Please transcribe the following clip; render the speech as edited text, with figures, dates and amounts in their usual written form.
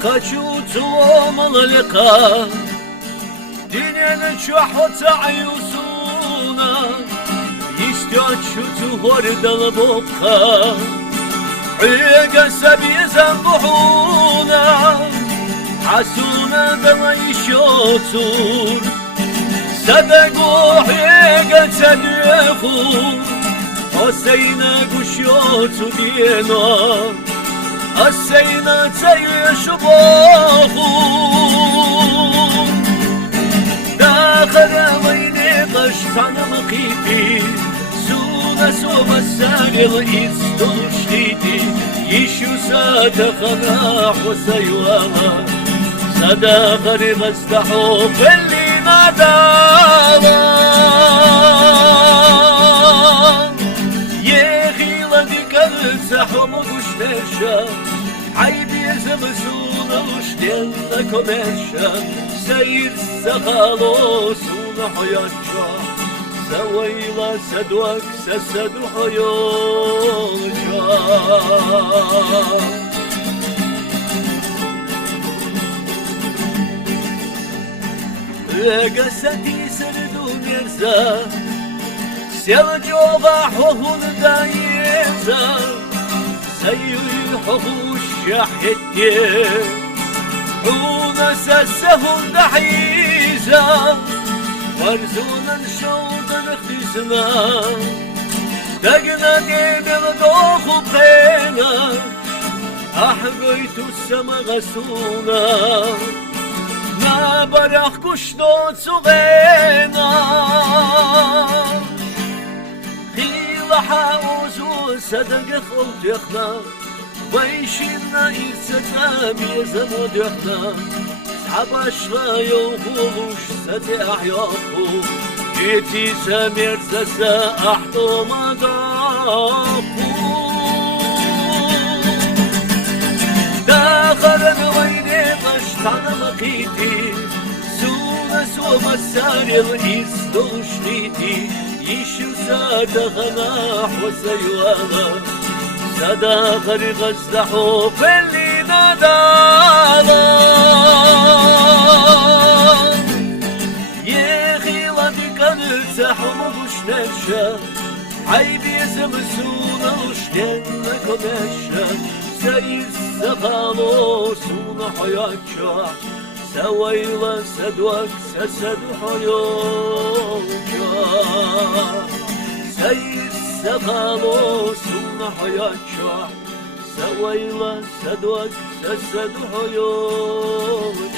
хочу цломалка, динен чахоца юсуна, истячу гордал бока, عيق سبيزا بحونا حسونا دما يشوتور صدقوا عيق تدخو حسينا قشوتو دينا حسينا تعيش باخو داخل ويني قشطان مقيتي سوما الساقل يستوشيتي يشو صدقنا حسيوالا صدقني غستحو اللي نادالا يخي لديك السحو مغشتشا عيبي زمسونا وشتنا كومشا سيد سخالو سونا حياتشا سويلا سدوك سسدو حيوجا قصتي سردو مرزا سيرجوغا حوهن دايزا سيري حوش شحتي حونا سسهن دحيزا ورزونا نشوطن اختسنا دقنا ديبر دوخو بخينا أحبيتو السما غسونا ما برخ كشنو تغينا خيل حاوزو صدق خلتخنا ويشينا إرستا بيزمو دخنا حبشنا يوخوش ستي أحياخو جيتي سمير سسا أحطو مداخو داخل ويني قشطان مقيتي سوما السارل إستوشريتي يشو سادخنا حسيوالا صداقني غزدحو فاللي نادالا يخي لديك نرتاحو مغشنشا عيبي زمسونا وشتنا كمشا سير سخالو سونا حياتشا سويلا سدوك سسدو حيوجا سير سخالو سونا حياتشا سويلا سدوك سسدو حيوجا